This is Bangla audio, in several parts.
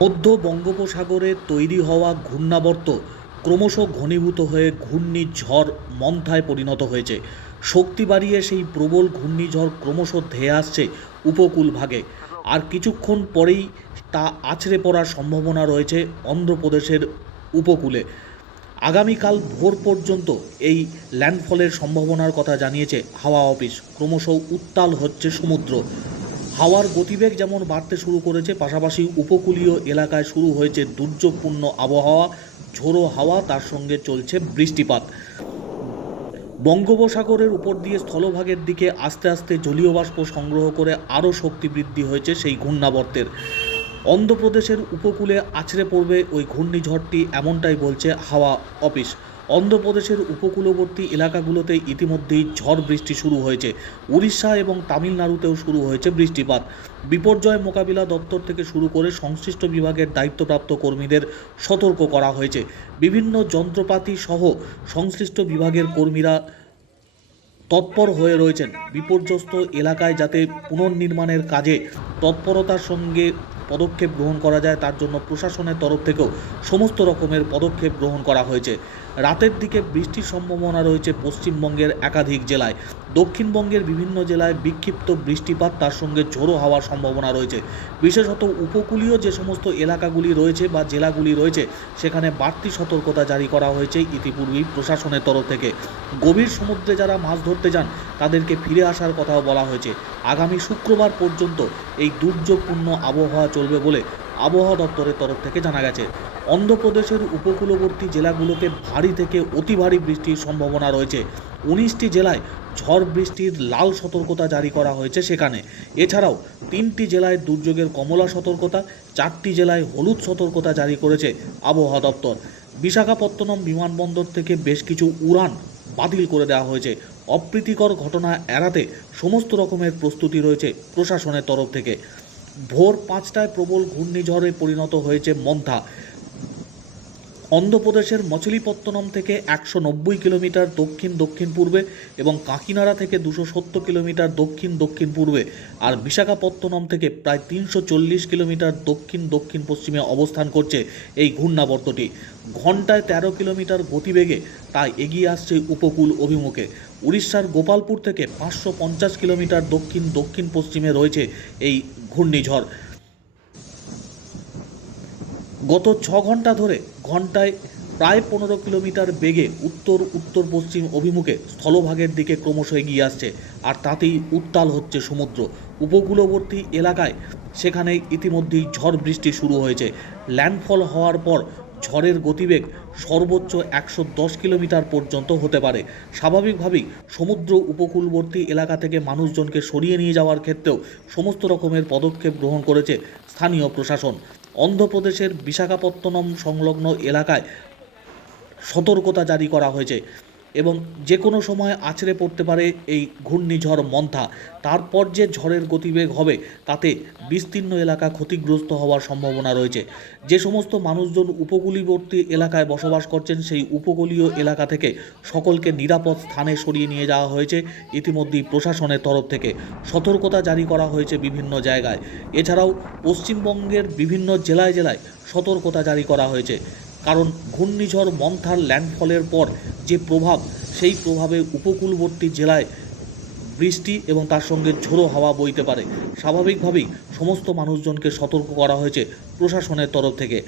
মধ্য বঙ্গোপসাগরে তৈরি হওয়া ঘূর্ণাবর্ত ক্রমশ ঘনীভূত হয়ে ঘূর্ণিঝড় মন্থায় পরিণত হয়েছে। শক্তি বাড়িয়ে সেই প্রবল ঘূর্ণিঝড় ক্রমশ ধেয়ে আসছে উপকূল ভাগে। আর কিছুক্ষণ পরেই তা আছড়ে পড়ার সম্ভাবনা রয়েছে অন্ধ্রপ্রদেশের উপকূলে। আগামীকাল ভোর পর্যন্ত এই ল্যান্ডফলের সম্ভাবনার কথা জানিয়েছে হাওয়া অফিস। ক্রমশ উত্তাল হচ্ছে সমুদ্র। হাওয়ার গতিবেগ যেমন বাড়তে শুরু করেছে, পাশাপাশি উপকূলীয় এলাকায় শুরু হয়েছে দুর্যোগপূর্ণ আবহাওয়া। ঝোড়ো হাওয়া তার সঙ্গে চলছে বৃষ্টিপাত। বঙ্গোপসাগরের উপর দিয়ে স্থলভাগের দিকে আস্তে আস্তে জলীয় বাষ্প সংগ্রহ করে আরও শক্তি বৃদ্ধি হয়েছে সেই ঘূর্ণাবর্তের। অন্ধ্রপ্রদেশের উপকূলে আছড়ে পড়বে ওই ঘূর্ণিঝড়টি, এমনটাই বলছে হাওয়া অফিস। অন্ধ্রপ্রদেশের উপকূলবর্তী এলাকাগুলোতে ইতিমধ্যেই ঝড় বৃষ্টি শুরু হয়েছে। উড়িষ্যা এবং তামিলনাড়ুতেও শুরু হয়েছে বৃষ্টিপাত। বিপর্যয় মোকাবিলা দপ্তর থেকে শুরু করে সংশ্লিষ্ট বিভাগের দায়িত্বপ্রাপ্ত কর্মীদের সতর্ক করা হয়েছে। বিভিন্ন যন্ত্রপাতি সহ সংশ্লিষ্ট বিভাগের কর্মীরা তৎপর হয়ে রয়েছেন। বিপর্যস্ত এলাকায় যাতে পুনর্নির্মাণের কাজে তৎপরতার সঙ্গে পদক্ষেপ গ্রহণ করা যায়, তার জন্য প্রশাসনের তরফ থেকেও সমস্ত রকমের পদক্ষেপ গ্রহণ করা হয়েছে। রাতের দিকে বৃষ্টির সম্ভাবনা রয়েছে পশ্চিমবঙ্গের একাধিক জেলায়। দক্ষিণবঙ্গের বিভিন্ন জেলায় বিক্ষিপ্ত বৃষ্টিপাত, তার সঙ্গে ঝোড়ো হওয়ার সম্ভাবনা রয়েছে। বিশেষত উপকূলীয় যে সমস্ত এলাকাগুলি রয়েছে বা জেলাগুলি রয়েছে, সেখানে বাড়তি সতর্কতা জারি করা হয়েছে ইতিপূর্বেই প্রশাসনের তরফ থেকে। গভীর সমুদ্রে যারা মাছ ধরতে যান তাদেরকে ফিরে আসার কথাও বলা হয়েছে। আগামী শুক্রবার পর্যন্ত এই দুর্যোগপূর্ণ আবহাওয়া চলবে বলে আবহাওয়া দপ্তরের তরফ থেকে জানা গেছে। অন্ধ্রপ্রদেশের উপকূলবর্তী জেলাগুলোতে ভারী থেকে অতি ভারী বৃষ্টির সম্ভাবনা রয়েছে। উনিশটি জেলায় ঝড় বৃষ্টির লাল সতর্কতা জারি করা হয়েছে সেখানে। এছাড়াও তিনটি জেলায় দুর্যোগের কমলা সতর্কতা, চারটি জেলায় হলুদ সতর্কতা জারি করেছে আবহাওয়া দপ্তর। বিশাখাপত্তনম বিমানবন্দর থেকে বেশ কিছু উড়ান বাতিল করে দেওয়া হয়েছে। অপ্রীতিকর ঘটনা এড়াতে সমস্ত রকমের প্রস্তুতি রয়েছে প্রশাসনের তরফ থেকে। ভোর পাঁচটায় প্রবল ঘূর্ণিঝড়ে পরিণত হয়েছে মন্থা। অন্ধ্রপ্রদেশের মছলিপত্তনম থেকে একশো নব্বই কিলোমিটার দক্ষিণ দক্ষিণ পূর্বে এবং কাকিনাড়া থেকে দুশো সত্তর কিলোমিটার দক্ষিণ দক্ষিণ পূর্বে আর বিশাখাপত্তনম থেকে প্রায় তিনশো চল্লিশ কিলোমিটার দক্ষিণ দক্ষিণ পশ্চিমে অবস্থান করছে এই ঘূর্ণাবর্তটি। ঘন্টায় তেরো কিলোমিটার গতিবেগে তাই এগিয়ে আসছে উপকূল অভিমুখে। উড়িষ্যার গোপালপুর থেকে পাঁচশো পঞ্চাশ কিলোমিটার দক্ষিণ দক্ষিণ পশ্চিমে রয়েছে এই ঘূর্ণিঝড়। গত ছ ঘণ্টা ধরে ঘন্টায় প্রায় পনেরো কিলোমিটার বেগে উত্তর উত্তর, পশ্চিম অভিমুখে স্থলভাগের দিকে ক্রমশ এগিয়ে আসছে আর তাতেই উত্তাল হচ্ছে সমুদ্র। উপকূলবর্তী এলাকায় সেখানে ইতিমধ্যেই ঝড় বৃষ্টি শুরু হয়েছে। ল্যান্ডফল হওয়ার পর ঝড়ের গতিবেগ সর্বোচ্চ একশো দশ কিলোমিটার পর্যন্ত হতে পারে। স্বাভাবিকভাবেই সমুদ্র উপকূলবর্তী এলাকা থেকে মানুষজনকে সরিয়ে নিয়ে যাওয়ার ক্ষেত্রেও সমস্ত রকমের পদক্ষেপ গ্রহণ করেছে স্থানীয় প্রশাসন। অন্ধ্রপ্রদেশের বিশাখাপত্তনম সংলগ্ন এলাকায় সতর্কতা জারি করা হয়েছে। এবং যে কোনো সময় আছড়ে পড়তে পারে এই ঘূর্ণিঝড় মন্থা। তারপর যে ঝড়ের গতিবেগ হবে, তাতে বিস্তীর্ণ এলাকা ক্ষতিগ্রস্ত হওয়ার সম্ভাবনা রয়েছে। যে সমস্ত মানুষজন উপকূলীবর্তী এলাকায় বসবাস করছেন, সেই উপকূলীয় এলাকা থেকে সকলকে নিরাপদ স্থানে সরিয়ে নিয়ে যাওয়া হয়েছে ইতিমধ্যেই প্রশাসনের তরফ থেকে। সতর্কতা জারি করা হয়েছে বিভিন্ন জায়গায়। এছাড়াও পশ্চিমবঙ্গের বিভিন্ন জেলায় জেলায় সতর্কতা জারি করা হয়েছে। কারণ ঘূর্ণিঝড় মন্থার ল্যান্ডফলের পর যে প্রভাব, সেই প্রভাবে উপকূলবর্তী জেলায় বৃষ্টি এবং তার সঙ্গে ঝোড়ো হাওয়া বইতে পারে। স্বাভাবিকভাবেই সমস্ত মানুষজনকে সতর্ক করা হয়েছে প্রশাসনের তরফ থেকে।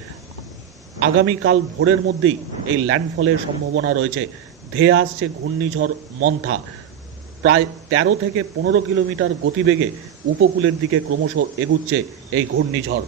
আগামীকাল ভোরের মধ্যেই এই ল্যান্ডফলের সম্ভাবনা রয়েছে। ধেয়ে আসছে ঘূর্ণিঝড় মন্থা। প্রায় তেরো থেকে পনেরো কিলোমিটার গতিবেগে উপকূলের দিকে ক্রমশ এগুচ্ছে এই ঘূর্ণিঝড়।